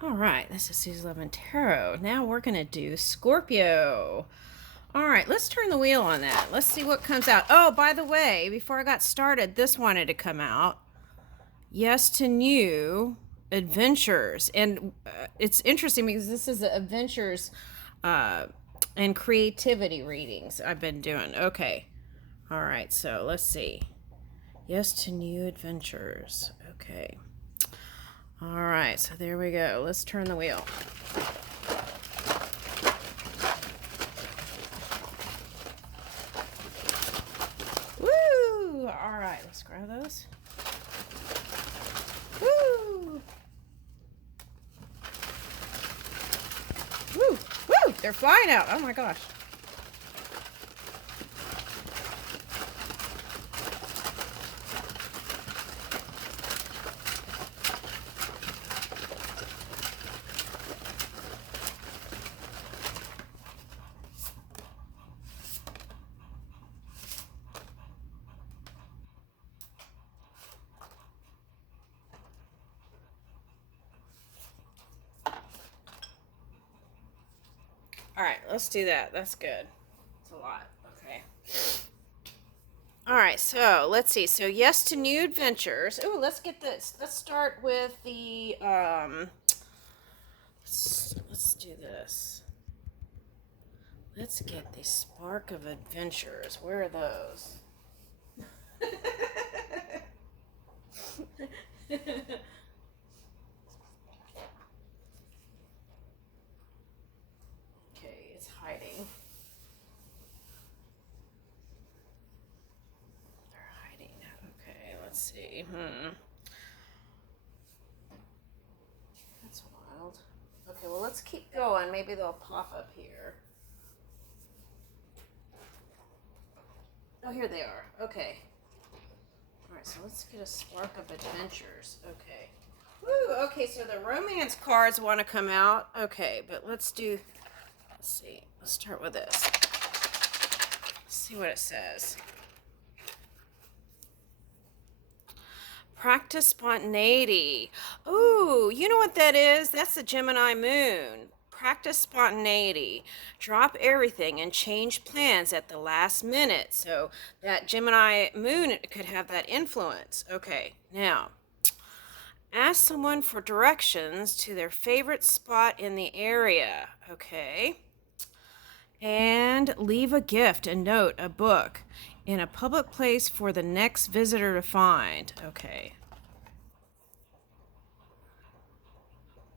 All right, this is Susie 11 Tarot. Now we're going to do Scorpio. All right, let's turn the wheel on that. Let's see what comes out. Oh, by the way, before I got started, this wanted to come out. Yes to new adventures. And it's interesting because this is adventures and creativity readings I've been doing. Okay. All right, so let's see. Yes to new adventures. Okay. All right, so there we go. Let's turn the wheel. Woo! All right, let's grab those. Woo! Woo! Woo! They're flying out. Oh my gosh. All right, let's do that. That's good. It's a lot. Okay. All right, so let's see. So yes to new adventures. Oh, let's get this. Let's start with the let's do this. Let's get the spark of adventures. Where are those? Okay, it's hiding. They're hiding. Okay, let's see. That's wild. Okay, well, let's keep going. Maybe they'll pop up here. Oh, here they are. Okay. All right, so let's get a spark of adventures. Okay. Woo, okay, so the romance cards want to come out. Okay, but let's see. Let's start with this. Let's see what it says. Practice spontaneity. Ooh, you know what that is? That's the Gemini moon. Practice spontaneity. Drop everything and change plans at the last minute. So that Gemini moon could have that influence. Okay, now ask someone for directions to their favorite spot in the area. Okay. And leave a gift, a note, a book in a public place for the next visitor to find. Okay.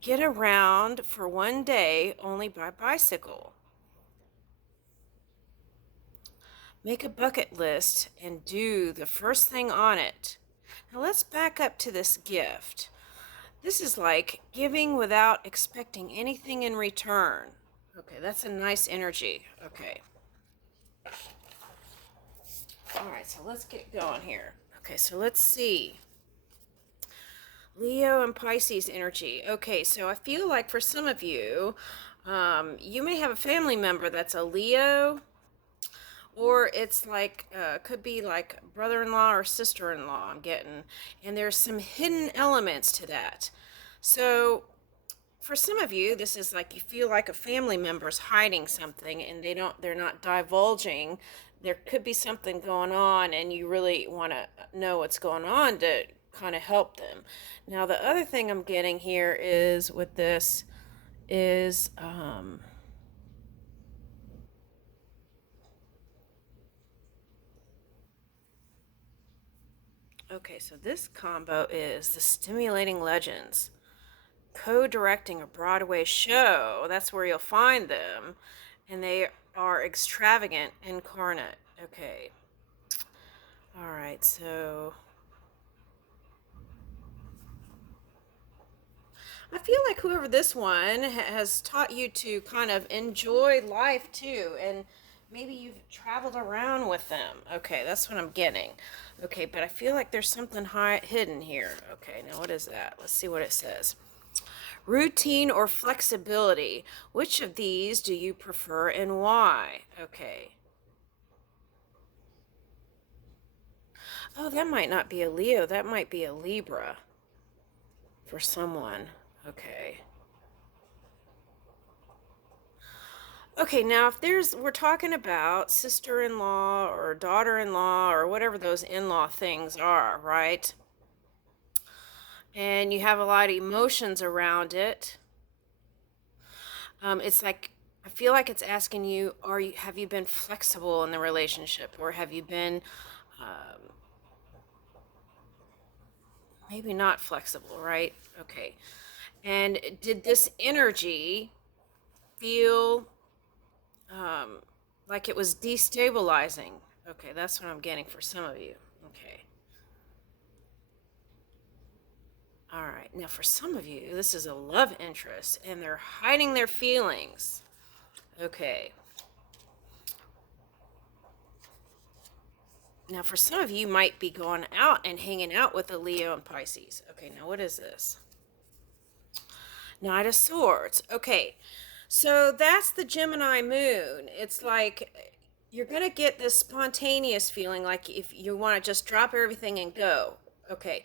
Get around for one day only by bicycle. Make a bucket list and do the first thing on it. Now let's back up to this gift. This is like giving without expecting anything in return. Okay, that's a nice energy. Okay. All right, so let's get going here. Okay, so let's see. Leo and Pisces energy. Okay, so I feel like for some of you, you may have a family member that's a Leo, or it's like, could be like brother-in-law or sister-in-law, I'm getting. And there's some hidden elements to that. So for some of you, this is like you feel like a family member's hiding something and they're not divulging. There could be something going on and you really want to know what's going on to kind of help them. Now, the other thing I'm getting here is with this is okay, so this combo is the Stimulating Legends. Co-directing a Broadway show. That's where you'll find them. And they are extravagant incarnate. Okay. All right, so I feel like whoever this one has taught you to kind of enjoy life too, and maybe you've traveled around with them. Okay, that's what I'm getting. Okay, but I feel like there's something hidden here. Okay, now what is that? Let's see what it says. Routine or flexibility. Which of these do you prefer and why? Okay. Oh, that might not be a Leo. That might be a Libra for someone. Okay. Okay, now if we're talking about sister-in-law or daughter-in-law or whatever those in-law things are, right? And you have a lot of emotions around it. It's like I feel like it's asking you, have you been flexible in the relationship, or have you been maybe not flexible, right? Okay. And did this energy feel like it was destabilizing? Okay, that's what I'm getting for some of you. Okay. All right. Now, for some of you, this is a love interest and they're hiding their feelings. Okay. Now, for some of you, might be going out and hanging out with a Leo and Pisces. Okay, now what is this? Knight of Swords. Okay, so that's the Gemini moon. It's like you're going to get this spontaneous feeling like if you want to just drop everything and go. Okay,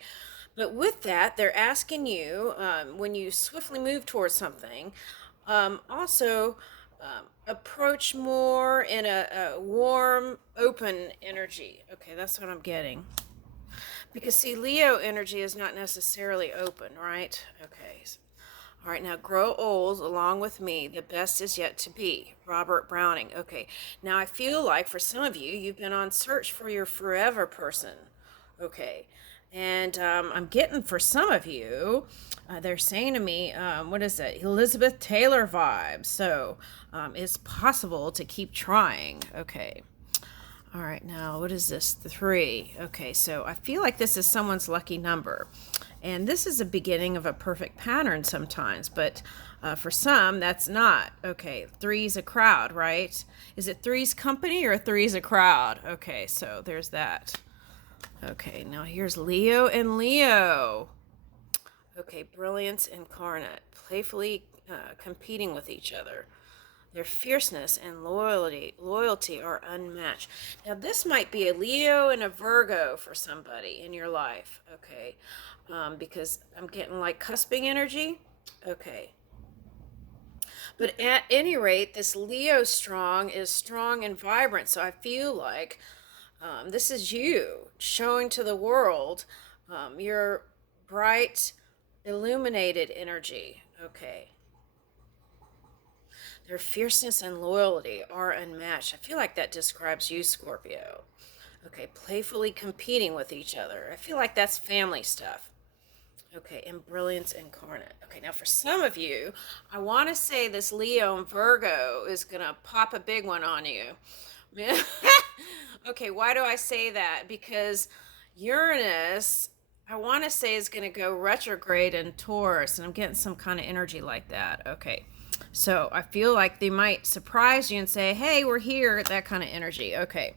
but with that, they're asking you when you swiftly move towards something, also approach more in a warm, open energy. Okay, that's what I'm getting. Because, see, Leo energy is not necessarily open, right? Okay. All right, now grow old along with me. The best is yet to be. Robert Browning. Okay, now I feel like for some of you, you've been on search for your forever person. Okay, and I'm getting for some of you, they're saying to me, what is it? Elizabeth Taylor vibes. So it's possible to keep trying. Okay. All right, now what is this? The 3. Okay, so I feel like this is someone's lucky number. And this is a beginning of a perfect pattern sometimes, but for some, that's not. Okay, 3's a crowd, right? Is it 3's company or 3's a crowd? Okay, so there's that. Okay, now here's Leo and Leo. Okay, brilliance incarnate, playfully competing with each other. Their fierceness and loyalty are unmatched. Now, this might be a Leo and a Virgo for somebody in your life, okay? Because I'm getting like cusping energy. Okay. But at any rate, this Leo strong is strong and vibrant. So I feel like this is you showing to the world your bright, illuminated energy. Okay. Their fierceness and loyalty are unmatched. I feel like that describes you, Scorpio. Okay, playfully competing with each other. I feel like that's family stuff. Okay, and brilliance incarnate. Okay, now for some of you, I want to say this Leo and Virgo is going to pop a big one on you. Okay, why do I say that? Because Uranus, I want to say, is going to go retrograde in Taurus, and I'm getting some kind of energy like that. Okay. So I feel like they might surprise you and say, hey, we're here, that kind of energy. Okay.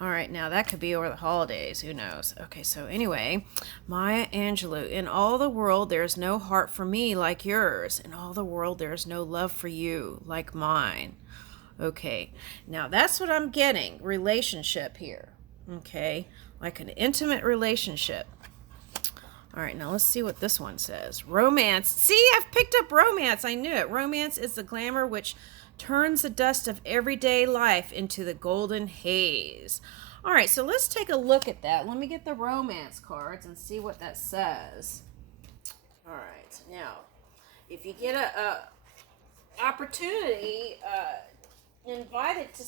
All right, now that could be over the holidays. Who knows? Okay, so anyway, Maya Angelou, in all the world, there's no heart for me like yours. In all the world, there's no love for you like mine. Okay, now that's what I'm getting. Relationship here. Okay, like an intimate relationship. All right, now let's see what this one says. Romance. See, I've picked up romance. I knew it. Romance is the glamour which turns the dust of everyday life into the golden haze. All right, so let's take a look at that. Let me get the romance cards and see what that says. All right, now, if you get a opportunity, invited to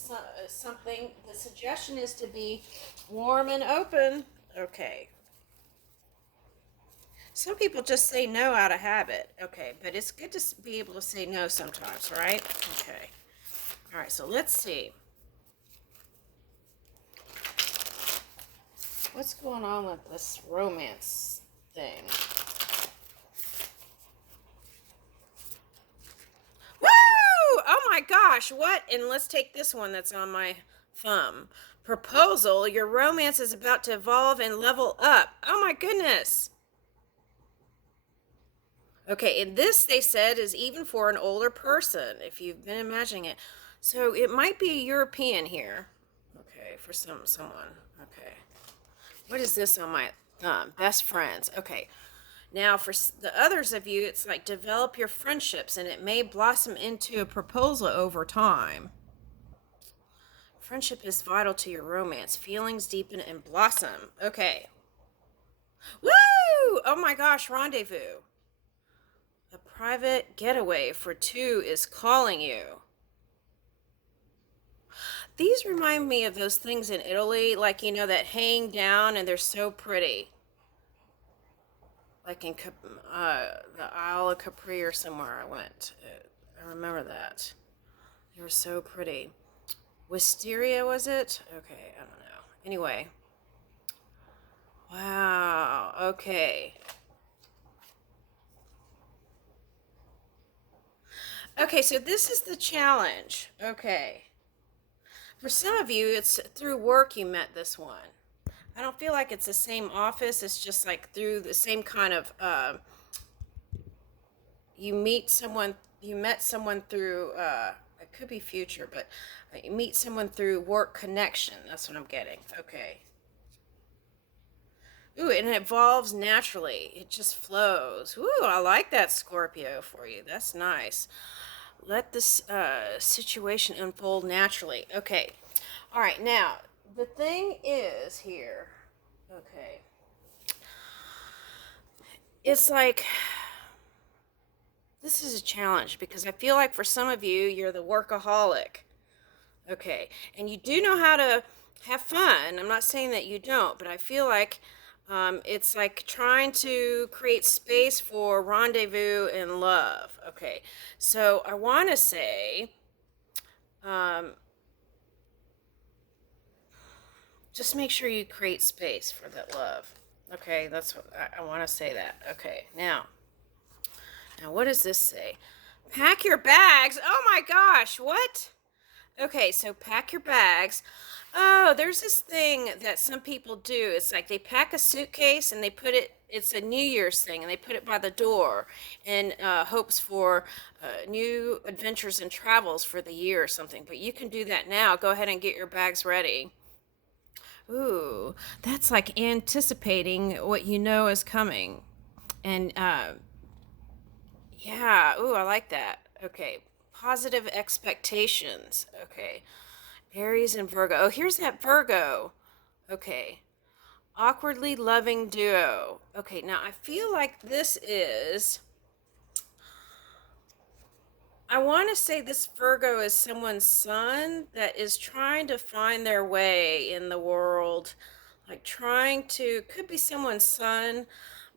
something, the suggestion is to be warm and open. Okay. Some people just say no out of habit. Okay, but it's good to be able to say no sometimes, right? Okay. All right, so let's see. What's going on with this romance thing? Woo! Oh my gosh, what? And let's take this one that's on my thumb. Proposal, your romance is about to evolve and level up. Oh my goodness. Okay, and this, they said, is even for an older person, if you've been imagining it. So it might be a European here. Okay, for someone. Okay. What is this on my thumb? Best friends. Okay. Now, for the others of you, it's like develop your friendships and it may blossom into a proposal over time. Friendship is vital to your romance. Feelings deepen and blossom. Okay. Woo! Oh my gosh, rendezvous. A private getaway for two is calling you. These remind me of those things in Italy, like, that hang down and they're so pretty. Like in the Isle of Capri or somewhere I went. I remember that. They were so pretty. Wisteria, was it? Okay, I don't know. Anyway. Wow, okay. Okay, so this is the challenge. Okay. For some of you, it's through work you met this one. I don't feel like it's the same office. It's just like through the same kind of, you met someone through, it could be future, but you meet someone through work connection. That's what I'm getting. Okay. Ooh, and it evolves naturally. It just flows. Ooh, I like that, Scorpio, for you. That's nice. Let this situation unfold naturally. Okay. All right. Now, the thing is here. Okay. It's like this is a challenge because I feel like for some of you, you're the workaholic. Okay. And you do know how to have fun. I'm not saying that you don't, but I feel like it's like trying to create space for rendezvous and love. Okay. So I want to say, um, just make sure you create space for that love. Okay. That's what I want to say that. Okay. Now, what does this say? Pack your bags. Oh my gosh. What? Okay, so pack your bags. Oh, there's this thing that some people do. It's like they pack a suitcase and they put it, it's a New Year's thing, and they put it by the door in hopes for new adventures and travels for the year or something. But you can do that now. Go ahead and get your bags ready. Ooh, that's like anticipating what you know is coming. And yeah, ooh, I like that. Okay, positive expectations. Okay. Aries and Virgo. Oh, here's that Virgo. Okay. Awkwardly loving duo. Okay, now I feel like this is. I want to say this Virgo is someone's son that is trying to find their way in the world. Like trying to, could be someone's son.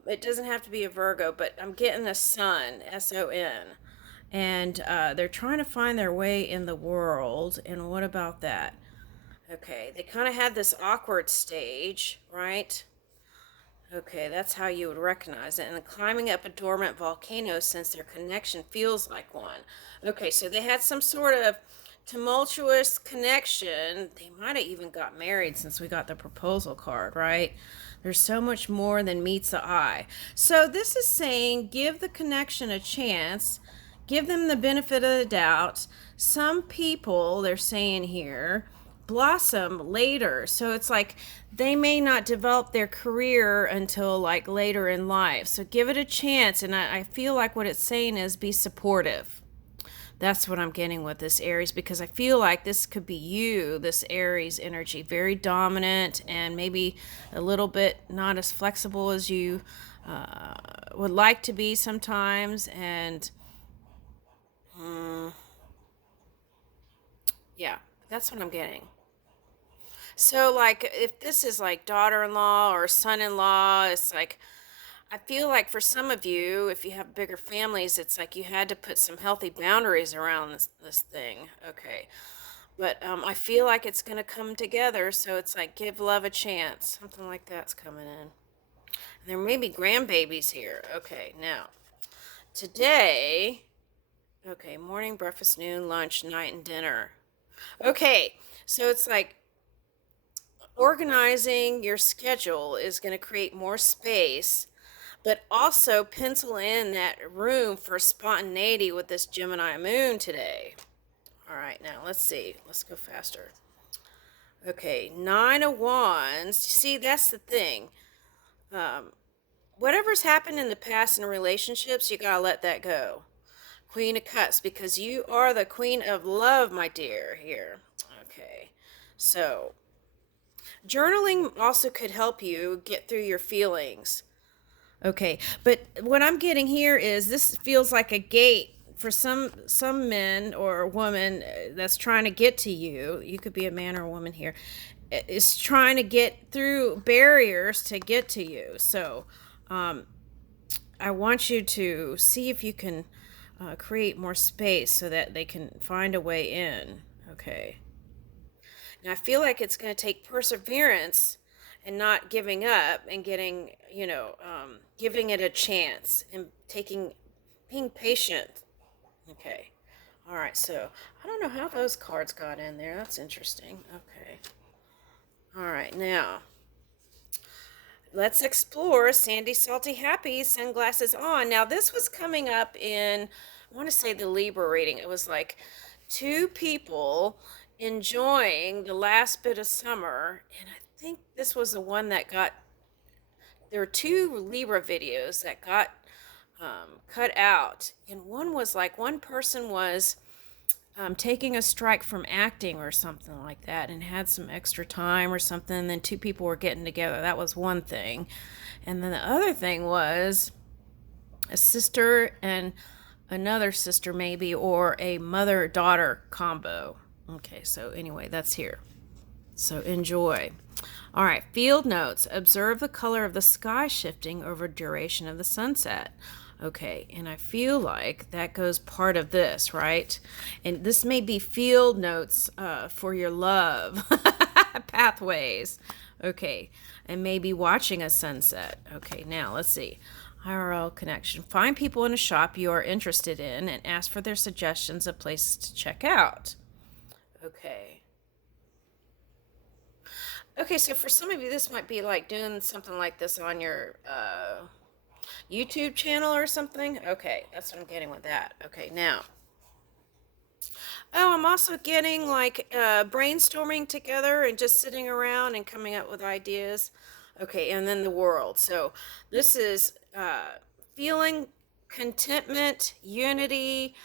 It doesn't have to be a Virgo, but I'm getting a son, S-O-N. And they're trying to find their way in the world. And what about that? Okay, they kind of had this awkward stage, right? Okay, that's how you would recognize it. And climbing up a dormant volcano since their connection feels like one. Okay, so they had some sort of tumultuous connection. They might have even got married since we got the proposal card, right? There's so much more than meets the eye. So this is saying give the connection a chance, give them the benefit of the doubt. Some people, they're saying here, blossom later. So it's like they may not develop their career until like later in life. So give it a chance. And I feel like what it's saying is be supportive. That's what I'm getting with this Aries because I feel like this could be you, this Aries energy, very dominant and maybe a little bit not as flexible as you would like to be sometimes. And yeah, that's what I'm getting. So, like, if this is like daughter in law or son in law, it's like, I feel like for some of you, if you have bigger families, it's like you had to put some healthy boundaries around this thing. Okay. But I feel like it's going to come together. So it's like give love a chance. Something like that's coming in. And there may be grandbabies here. Okay. Now, today, okay, morning, breakfast, noon, lunch, night, and dinner. Okay. So it's like organizing your schedule is going to create more space, but also pencil in that room for spontaneity with this Gemini moon today. All right, now let's see. Let's go faster. Okay, Nine of Wands. See, that's the thing. whatever's happened in the past in relationships, you gotta let that go. Queen of Cups, because you are the queen of love, my dear, here. Okay. So, journaling also could help you get through your feelings. Okay, but what I'm getting here is this feels like a gate for some men or a woman that's trying to get to you. You could be a man or a woman here. Is trying to get through barriers to get to you. So, um, I want you to see if you can create more space so that they can find a way in. Okay. Now, I feel like it's going to take perseverance and not giving up and getting, giving it a chance and being patient. Okay. All right. So I don't know how those cards got in there. That's interesting. Okay. All right. Now, let's explore Sandy Salty Happy Sunglasses On. Now, this was coming up in, I want to say the Libra reading. It was like two people enjoying the last bit of summer. And I think this was the one that got, there were two Libra videos that got cut out. And one was like, one person was taking a strike from acting or something like that and had some extra time or something. And then two people were getting together. That was one thing. And then the other thing was a sister and another sister, maybe, or a mother daughter combo. Okay, so anyway, that's here. So enjoy. All right, field notes. Observe the color of the sky shifting over duration of the sunset. Okay, and I feel like that goes part of this, right? And this may be field notes for your love pathways. Okay, and maybe watching a sunset. Okay, now let's see. IRL connection. Find people in a shop you are interested in and ask for their suggestions of places to check out. Okay. Okay, so for some of you, this might be like doing something like this on your YouTube channel or something. Okay, that's what I'm getting with that. Okay, now. Oh, I'm also getting like brainstorming together and just sitting around and coming up with ideas. Okay, and then the world. So this is feeling contentment, unity,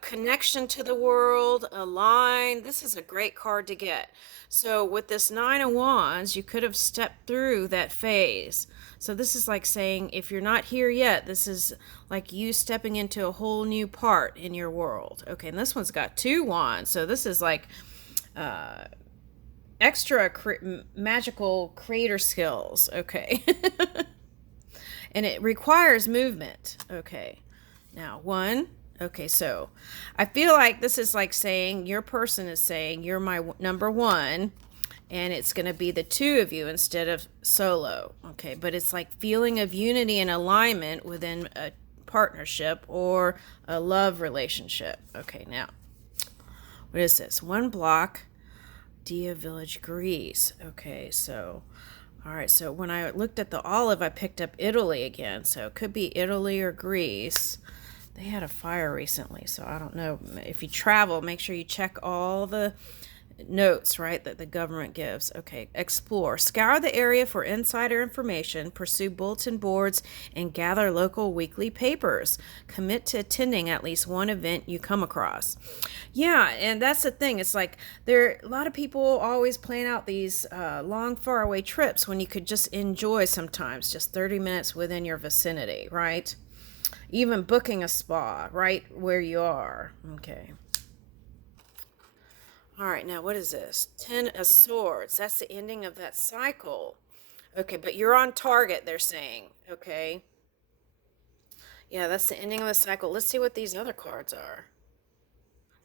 connection to the world, align. This is a great card to get. So with this Nine of Wands, you could have stepped through that phase. So this is like saying, if you're not here yet, this is like you stepping into a whole new part in your world. Okay, and this one's got two wands. So this is like extra magical creator skills. Okay. And it requires movement. Okay. Now, one. Okay, so I feel like this is like saying your person is saying you're my number one, and it's going to be the two of you instead of solo. Okay, but it's like feeling of unity and alignment within a partnership or a love relationship. Okay, now, what is this? One block, Dia Village, Greece. Okay, so, all right, so when I looked at the olive, I picked up Italy again. So it could be Italy or Greece. They had a fire recently, so I don't know. If you travel, make sure you check all the notes, right, that the government gives. Okay, explore. Scour the area for insider information, pursue bulletin boards, and gather local weekly papers. Commit to attending at least one event you come across. Yeah, and that's the thing. It's like a lot of people always plan out these long, faraway trips when you could just enjoy sometimes just 30 minutes within your vicinity, right? Even booking a spa right where you are. Okay. All right, now what is this? 10 of Swords. That's the ending of that cycle. Okay, but you're on target, they're saying. Okay. Yeah, that's the ending of the cycle. Let's see what these other cards are.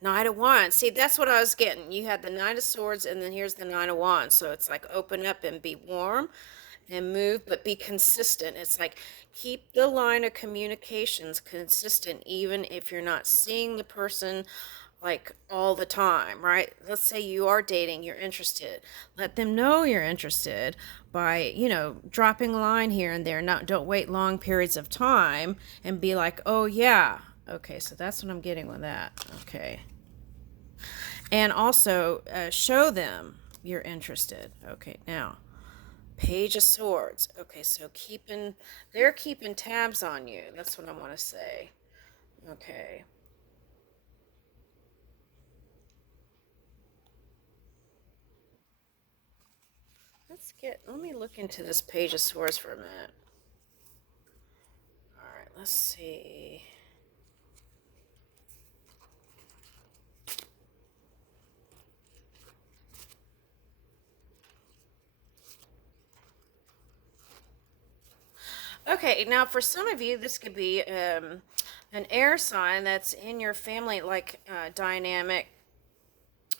Knight of Wands. See, that's what I was getting. You had the Knight of Swords, and then here's the Nine of Wands. So it's like open up and be warm and move, but be consistent. It's like keep the line of communications consistent, even if you're not seeing the person like all the time, right? Let's say you are dating, you're interested. Let them know you're interested by, dropping a line here and there. Don't wait long periods of time and be like, oh yeah. Okay, so that's what I'm getting with that. Okay. And also show them you're interested. Okay, now Page of Swords. Okay, so they're keeping tabs on you. That's what I want to say. Okay. Let me look into this Page of Swords for a minute. All right, let's see. Okay, now for some of you, this could be an air sign that's in your family, like dynamic.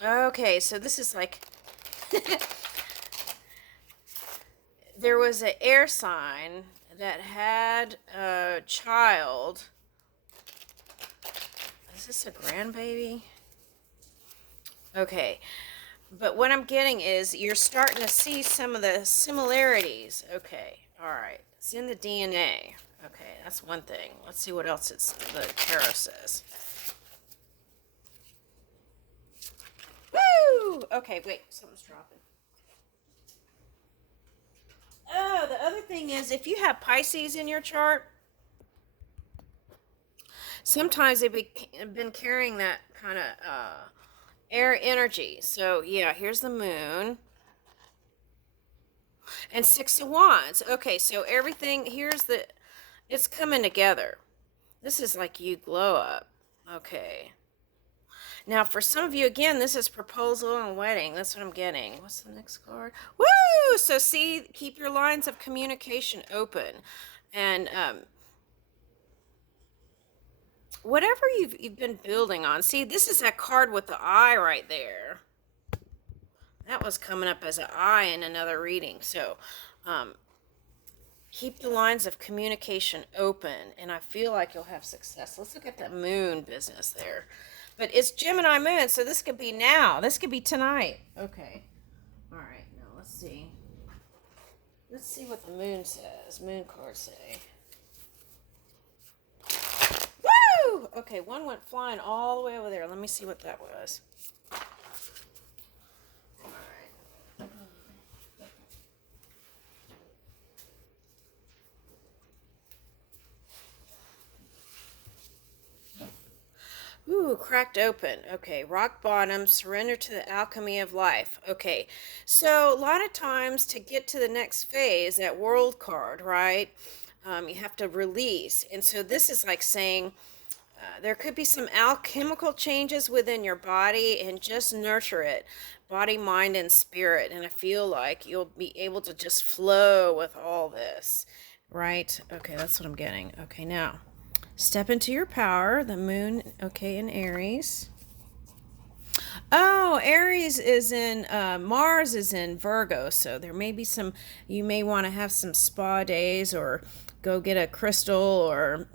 Okay, so this is like there was an air sign that had a child. Is this a grandbaby? Okay, but what I'm getting is you're starting to see some of the similarities. Okay, all right. It's in the DNA. Okay, that's one thing. Let's see what else the tarot says. Woo! Okay, wait, something's dropping. Oh, the other thing is if you have Pisces in your chart, sometimes they've been carrying that kind of air energy. So, yeah, here's the moon. And Six of Wands. Okay, so everything, it's coming together. This is like you glow up. Okay. Now, for some of you, again, this is proposal and wedding. That's what I'm getting. What's the next card? Woo! So, see, keep your lines of communication open. And whatever you've been building on. See, this is that card with the eye right there. That was coming up as an eye in another reading. So, keep the lines of communication open, and I feel like you'll have success. Let's look at that moon business there. But it's Gemini moon, so this could be now. This could be tonight. Okay. All right, now let's see. Let's see what the moon says. Moon cards say. Woo! Okay, one went flying all the way over there. Let me see what that was. Ooh, cracked open. Okay, rock bottom, surrender to the alchemy of life. Okay, so a lot of times to get to the next phase, that world card, right? You have to release. And so this is like saying there could be some alchemical changes within your body and just nurture it, body, mind, and spirit. And I feel like you'll be able to just flow with all this, right? Okay, that's what I'm getting. Okay, now. Step into your power. The moon, okay, in Aries. Oh, Aries is in, Mars is in Virgo. So there may be you may want to have some spa days or go get a crystal or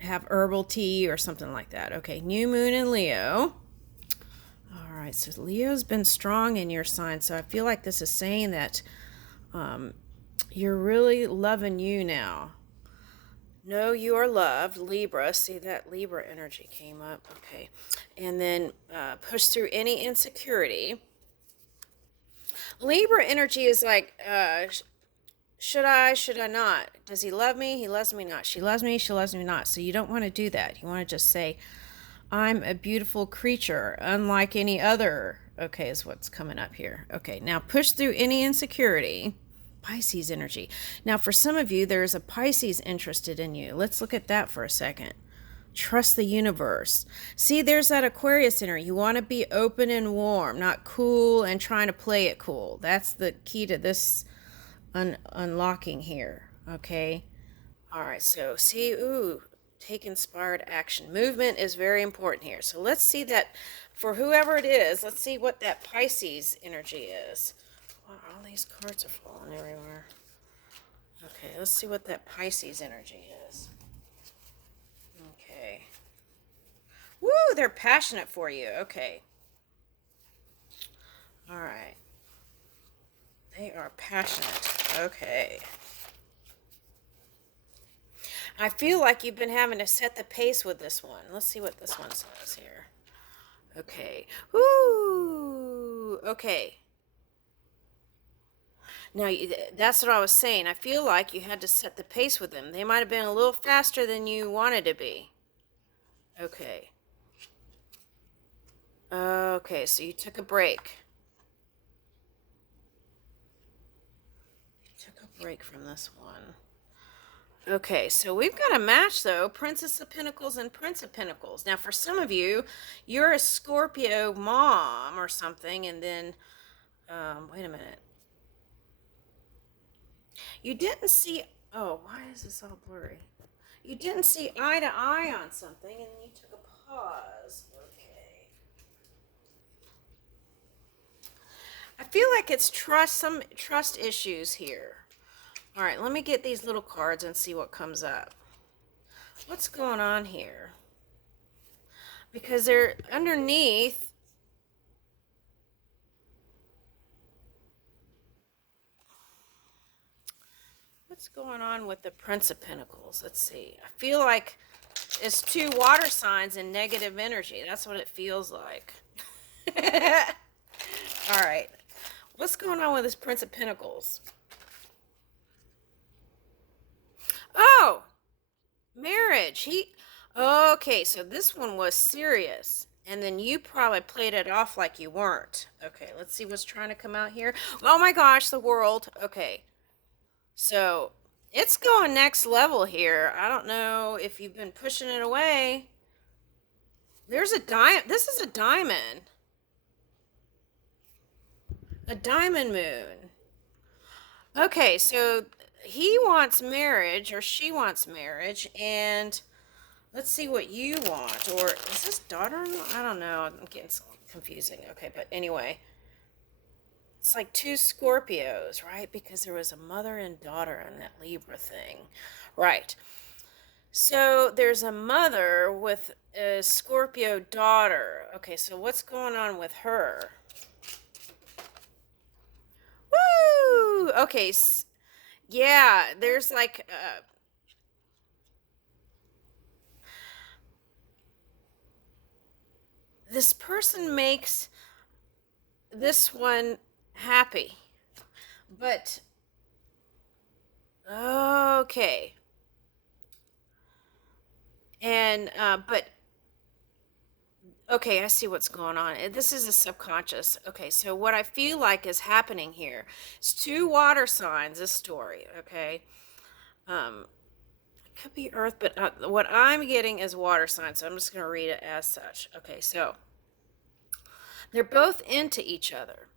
have herbal tea or something like that. Okay, new moon in Leo. All right, so Leo's been strong in your sign. So I feel like this is saying that you're really loving you now. Know you are loved, Libra. See, that Libra energy came up. Okay. And then push through any insecurity. Libra energy is like, should I not? Does he love me? He loves me not. She loves me not. So you don't want to do that. You want to just say, I'm a beautiful creature, unlike any other. Okay, is what's coming up here. Okay, now push through any insecurity. Pisces energy. Now, for some of you, there's a Pisces interested in you. Let's look at that for a second. Trust the universe. See, there's that Aquarius energy. You want to be open and warm, not cool and trying to play it cool. That's the key to this unlocking here. Okay. All right. So see, take inspired action. Movement is very important here. So let's see that for whoever it is. Let's see what that Pisces energy is. Wow, all these cards are falling everywhere. Okay, let's see what that Pisces energy is. Okay. Woo, they're passionate for you. Okay. All right. They are passionate. Okay. I feel like you've been having to set the pace with this one. Let's see what this one says here. Okay. Woo. Okay. Now, that's what I was saying. I feel like you had to set the pace with them. They might have been a little faster than you wanted to be. Okay. Okay, so you took a break. You took a break from this one. Okay, so we've got a match though, Princess of Pentacles and Prince of Pentacles. Now, for some of you, you're a Scorpio mom or something, and then, wait a minute. You didn't see, oh, why is this all blurry? You didn't see eye to eye on something, and you took a pause. Okay. I feel like it's some trust issues here. All right, let me get these little cards and see what comes up. What's going on here? Because they're underneath. What's going on with the Prince of Pentacles? Let's see. I feel like it's two water signs and negative energy. That's what it feels like. All right. What's going on with this Prince of Pentacles? Oh, marriage. Okay, so this one was serious. And then you probably played it off like you weren't. Okay, let's see what's trying to come out here. Oh my gosh, the world. Okay. So it's going next level here. I don't know if you've been pushing it away. There's a diamond. This is a diamond. A diamond moon. Okay, so he wants marriage or she wants marriage, and let's see what you want. Or is this daughter-in-law? I don't know. I'm getting confusing. Okay, but anyway. It's like two Scorpios, right? Because there was a mother and daughter in that Libra thing. Right. So there's a mother with a Scorpio daughter. Okay, so what's going on with her? Woo! Okay, yeah, there's like this person makes this one happy. But okay. And but okay, I see what's going on. This is a subconscious. Okay, so what I feel like is happening here is two water signs, this story, okay? It could be earth, but what I'm getting is water signs, so I'm just going to read it as such. Okay, so they're both into each other.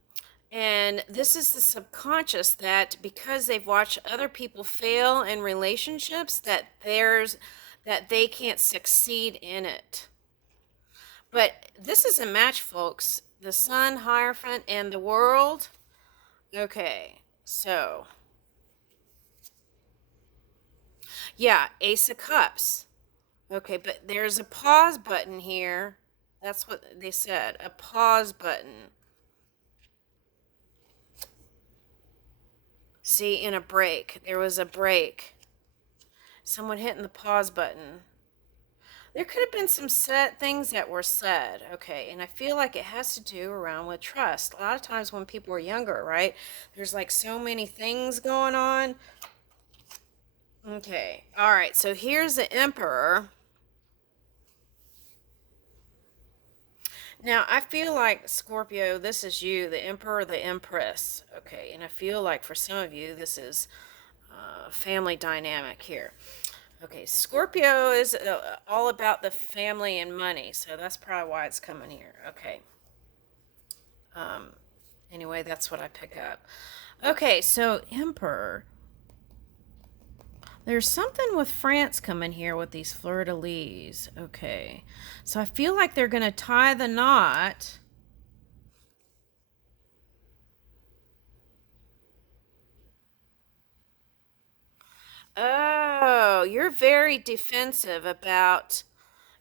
And this is the subconscious that because they've watched other people fail in relationships, that they can't succeed in it. But this is a match, folks. The Sun, Hierophant, and the World. Okay, so yeah, Ace of Cups. Okay, but there's a pause button here. That's what they said, a pause button. See, in a break. There was a break. Someone hitting the pause button. There could have been some things that were said, okay, and I feel like it has to do around with trust. A lot of times when people are younger, right, there's like so many things going on. Okay, all right, so here's the Emperor. Now, I feel like, Scorpio, this is you, the Emperor, the Empress, okay, and I feel like for some of you, this is family dynamic here. Okay, Scorpio is all about the family and money, so that's probably why it's coming here. Okay. Anyway, that's what I pick up. Okay, so Emperor. There's something with France coming here with these fleur-de-lis. Okay, so I feel like they're going to tie the knot. Oh, you're very defensive about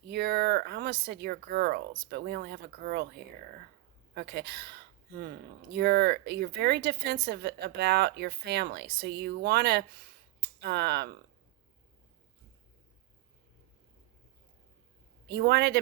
I almost said your girls, but we only have a girl here. Okay. You're very defensive about your family. So you want to you wanted to